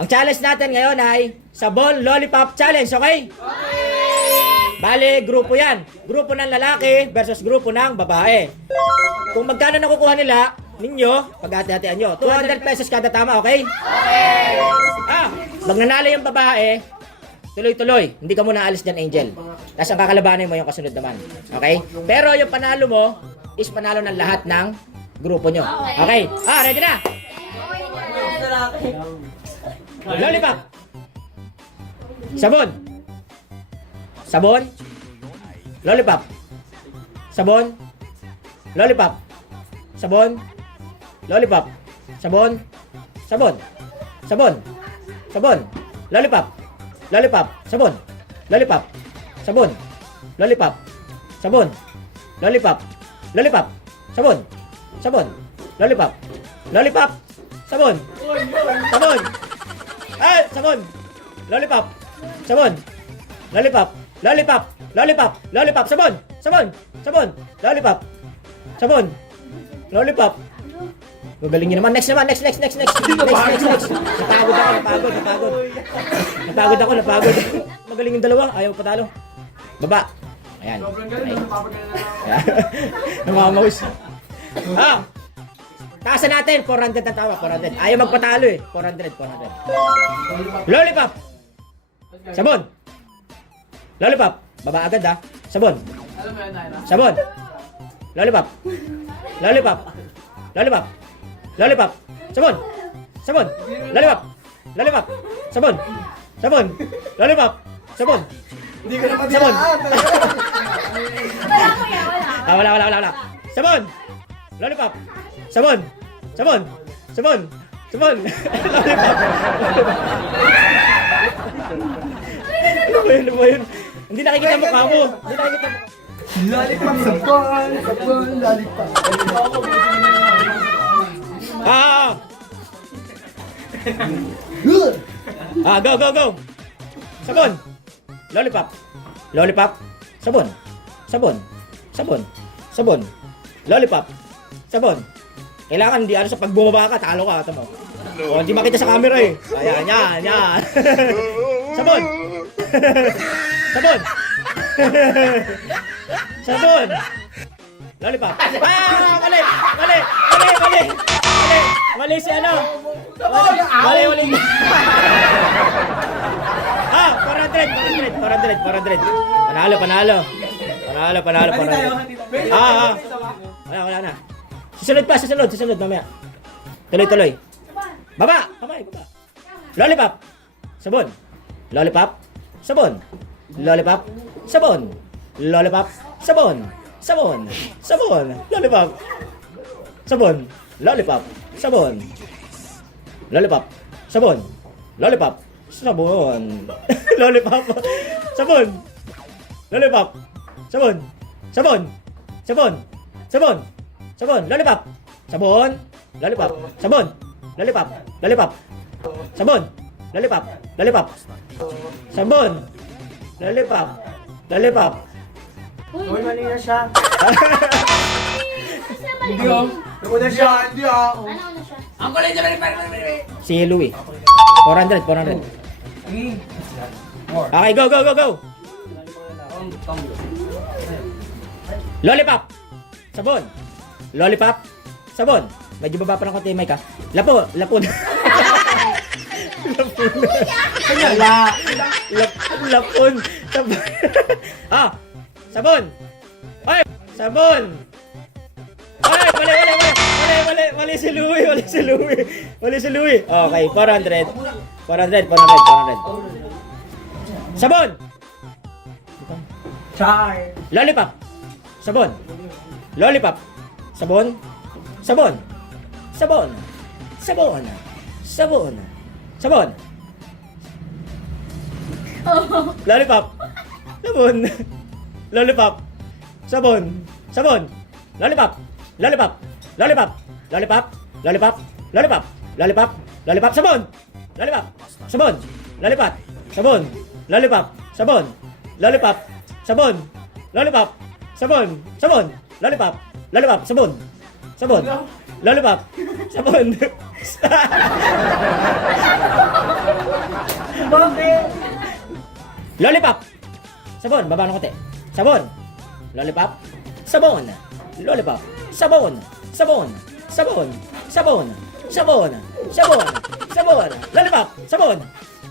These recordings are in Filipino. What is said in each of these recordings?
Ang challenge natin ngayon ay Sabon Lollipop Challenge, okay? Bale, grupo yan. Grupo ng lalaki versus grupo ng babae. Kung magkano nakukuha nila, ninyo, paghati-hatian nyo. 200 pesos kada tama, okay? Pag nanalo yung babae, tuloy-tuloy. Hindi ka muna alis dyan, Angel. Tapos ang kakalabanin mo yung kasunod naman. Okay? Pero yung panalo mo is panalo ng lahat ng grupo nyo. Okay? Ready na? Lollipop. Sabon. Sabon. Lollipop. Sabon. Lollipop. Sabon. Lollipop. Sabon. Sabon. Sabon. Sabon. Lollipop. Lollipop. Sabon. Lollipop. Sabon. Lollipop. Sabon. Lollipop. Lollipop. Sabon. Sabon. Lollipop. Lollipop. Sabon. Sabon. Sabon. Lollipop. Sabon. Lollipop. Lollipop. Lollipop. Lollipop. Sabon. Sabon. Sabon. Lollipop. Sabon. Lollipop. Magaling nyo naman. Next naman. Next. Napagod ako. Magaling yung dalawa. Ayaw patalo. Baba. Ayan. Namamaus. Taasan natin. 400 na tawa. 400. Ayaw magpatalo eh. 400. Lollipop. Sabon. Lollipop. Baba agad ha. Sabon. Sabon. Lollipop. Lollipop. Lollipop. Lollipop. Sabon. Sabon. Lollipop. Lollipop. Sabon. Sabon. Lollipop. Sabon. Hindi ka naman Sabon. Wala. Wala. Sabon. Lollipop. Sabon. Sabon. Sabon. Sabon. Lollipop. Ano ba yun? Hindi nakikita mukha mo. Hindi nakikita mo. Lollipop, sabon, lollipop. Go. Sabon. Lollipop. Lollipop. Sabon. Sabon. Sabon. Sabon. Lollipop. Sabon. Kailangan hindi sa pag bumaba ka, talo ka. Tama. O, hindi makita sa camera eh. Ayan. Sabon. Sabon. Sabon. Lollipop. Mali si ano? Mali. 400. Panalo. Wala na. Susunod mamaya. Tuloy. Baba. Lollipop. Sabon. Lollipop. Sabon. Lollipop. Sabon. Lollipop. Sabon. Sabon. Lollipop. Sabon. Lollipop. Sabon. Lollipop. Sabon. Lollipop. Sabon. Lollipop. Sabon. Lollipop. Sabon. Lollipop. Sabon. Lollipop. Sabon. Lollipop. Sabon. Lollipop. Sabon. Lollipop. Uy, mali na siya. Hindi Una siya, hindi Ang kulay niya, balik. Si Louie. 400. Okay, go. Lollipop. Sabon. Lollipop. Sabon. Medyo baba pa ng konti, Mike ha. Lapon. Lapon. Sabon. Sabon. Ay, sabon. Ay, mali si Louie. Okay, 400. Sabon. Char. Lollipop. Sabon. Lollipop. Sabon. Lollipop. Sabon. Lollipop. Sabon. Lollipop. Sabon. Lollipop. Sabon. Lollipop. Sabon. Baba ng konti. Sabon. Lollipop. Sabon. Lollipop. Sabon. Sabon. Sabon. Sabon. Sabon. Sabon. Sabon. Lollipop. Sabon.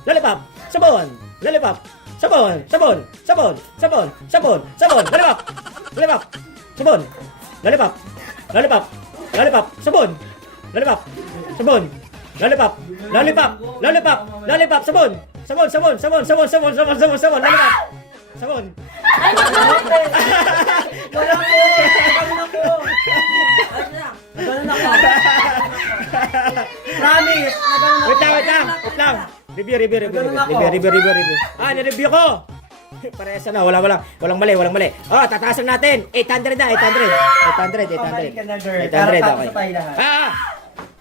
Lollipop. Sabon. Lollipop. Sabon. Sabon. Sabon. Sabon. Sabon. Sabon. Lollipop. Lollipop. Sabon. Lollipop. Lollipop. Lollipop. Sabon. Lollipop. Sabon. Lollipop. Lollipop. Lollipop. Lollipop. Sabon. Sabon. Sabon. Sabon. Sabon. Sabon. Sabon. Sabon. Sabon. Lollipop. Sabon. Promise! Wait lang. Wait lang. Review. Nireview ko. Parehas na. Walang mali. Oh, tataasan natin. 800 na. 800. Pabalik ka na, girl. 800. Para Okay. tapos na tayo lahat.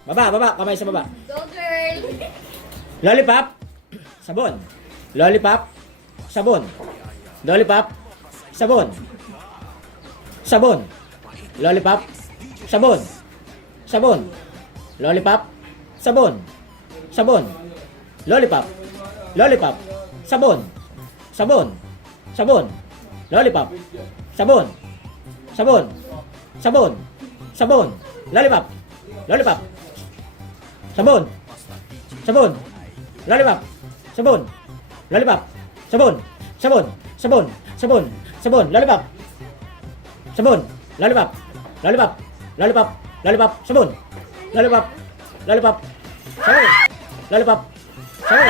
Baba. Kamay sa baba. Go, girl! Lollipop. Sabon. Lollipop. Sabon. Lollipop. Sabon. Sabon. Lollipop. Sabon. Sabon. Lollipop. Sabon. Sabon. Lollipop. Lollipop. Sabon. Sabon. Sabon. Lollipop. Sabon. Sabon. Sabon. Sabon. Lollipop. Lollipop. Sabon. Sabon. Lollipop. Sabon. Lollipop. Sabon. Sabon. Sabon. Sabon. Sabon. Lollipop. Sabon. Lollipop. Lollipop. Lollipop. Lollipop. Sabon. Lollipop. Lollipop. Sabon. Lollipop. Sabon.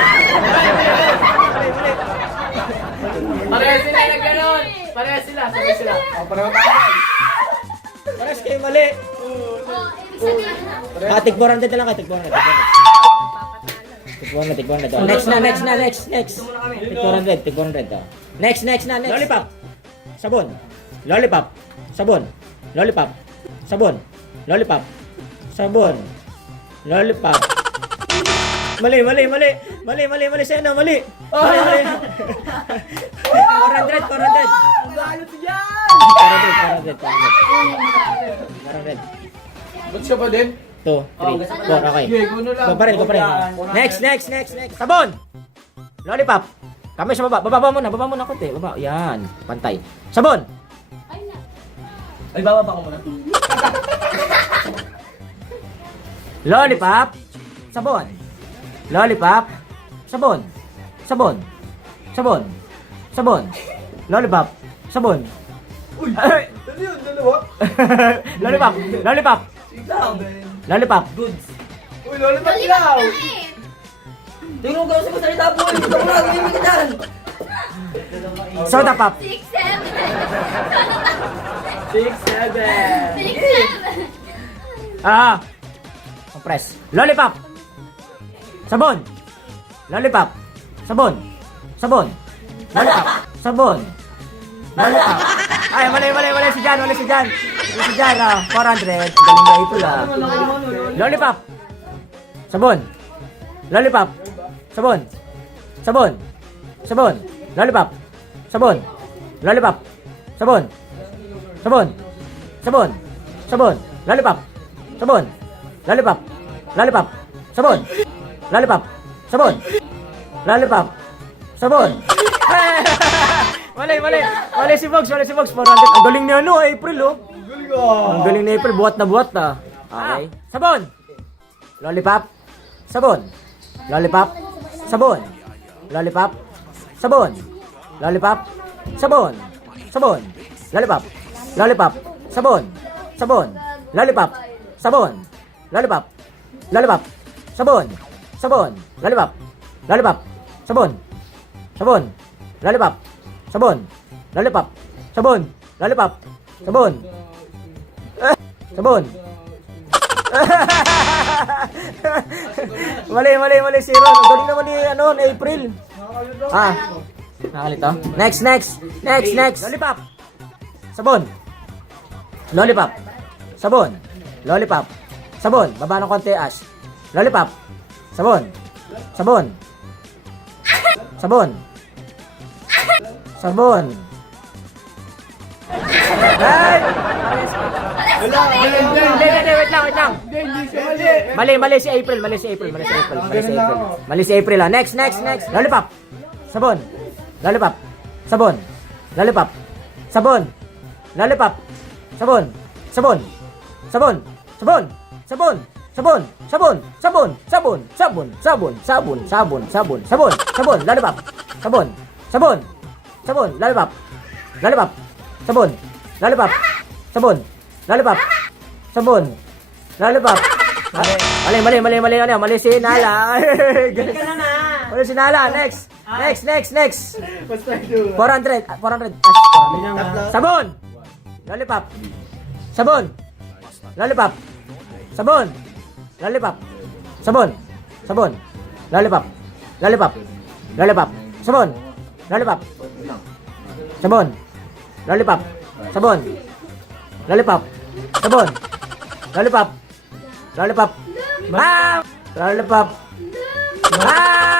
Parehas sila na gano'n. Parehas sila. Sabay sila. Parehas kayo mali. Oh, ibig sabihin na. Tig 400 na lang kayo. Tig 400. Next. Tig 400. Next. Lollipop. Sabon. Lollipop. Sabon. Lollipop. Sabon. Lollipop. Sabon. Lollipop. Mali. Sa'yo na, mali. 400. Lalo siya! 400. Ba't siya ba din? 2, 3, 4, okay. Sige, kuno lang. Go pa rin. Next. Sabon. Lollipop. Kamay sa baba. Baba muna konti. Baba. Yan. Pantay. Sabon. Ay, na. Ay, bababa ko muna. Lollipop. Sabon. Lollipop. Sabon. Lollipop. Sabon. Uy! Ay! Ano yun? Dalawa? Lollipop. Ikaw! Lollipop. Goods! Uy, lollipop ilaw! Tingnan ko kasi masalita po. Ito ko lang, hindi mo kitan. Soda pop. 6, 7. 6, 7! 6, 7. Compress. Lollipop. Sabon. Lollipop. Sabon. Lollipop. Sabon. Lollipop. Ay, mali. Si Jan. 400. Galing na ito lang. Lollipop. Sabon. Lollipop. Sabon. Lollipop. Sabon. Lollipop. Sabon. Lollipop. Sabon. Lollipop. Sabon. Lollipop. Mali si Bogs. 400. Ang galing ni April, oh. Galing ah! Ang galing ni April, buhat na. Okay. Sabon. Lollipop. Sabon. Lollipop. Sabon. Lollipop. Sabon. Lollipop. Sabon. Lollipop. Sabon. Lollipop. Sabon. Lollipop. Sabon. Lollipop. Sabon. Lollipop. Sabon. Mali si Ron. Ang galing naman ni April. Nakalito. Next. Lollipop. Sabon. Baba ng konti, Ash. Lollipop. Sabon. Ay! Wala! Hindi, wait lang. Hindi siya mali! Mali si April. Mali si April. Next. Lollipop. Sabon. lollipop, sabon, lollipop, sabon, lollipop, sabon, sabon, sabon, sabon, sabon, sabon, sabon, sabon, sabon, sabon, sabon, sabon, sabon, sabon, sabon, sabon, lollipop, sabon, sabon, sabon, lollipop, lollipop, sabon, lollipop, sabon, lollipop, sabon, lollipop. Mali si Nala. Galing ka na na. Mali si Nala. Next. Basta yun. 400. Sabon. Lollipop. Sabon. Lollipop. Sabon. Lollipop. Sabon. Sabon. Lollipop. Lollipop. Lollipop. Sabon. Lollipop. Sabon. Lollipop. Sabon. Lollipop. Sabon. Lollipop. Lollipop. Ah! Lollipop. Ah!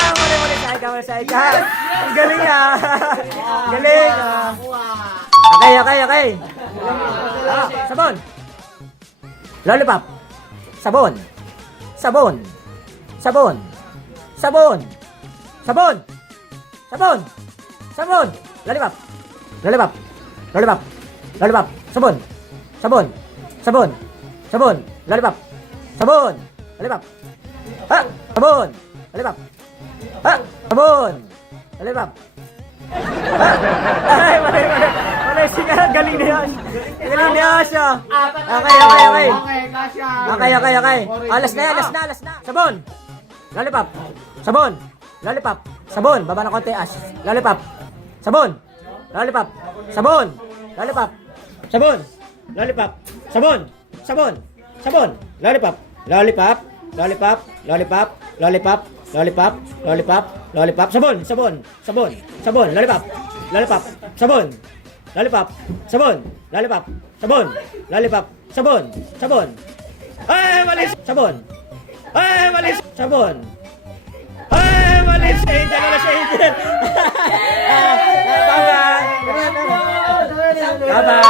Mali sa ika. Ang galing ah. Galing. Okay. Sabon. Lollipop. Sabon. Sabon. Sabon. Sabon. Sabon. Sabon. Sabon. Lollipop. Lollipop. Lollipop. Lollipop. Sabon. Sabon. Sabon. Sabon. Lollipop. Sabon. Lollipop. Ah! Sabon. Lollipop. Ah! Sabon. Lollipop. Ay, mali siya. Galing na yun. Okay. Okay. Alas na. Sabon. Lollipop. Sabon. Lollipop. Sabon. Baba ng konti. Ash. Lollipop. Sabon. Lollipop. Sabon. Lollipop. Sabon. Lollipop. Sabon. Sabon. Sabon. Lollipop. Lollipop. Lollipop. Lollipop. Lollipop. Lollipop. Lollipop. Lollipop. Sabon. Sabon. Sabon. Sabon. Lollipop. Lollipop. Sabon. Lollipop. Sabon. Lollipop. Sabon. Lollipop. Sabon. Sabon. Ay, mali. Sabon. Ay, mali. Sabon. Ay, mali. Angel. Wala si Angel. Bye-bye. Bye-bye.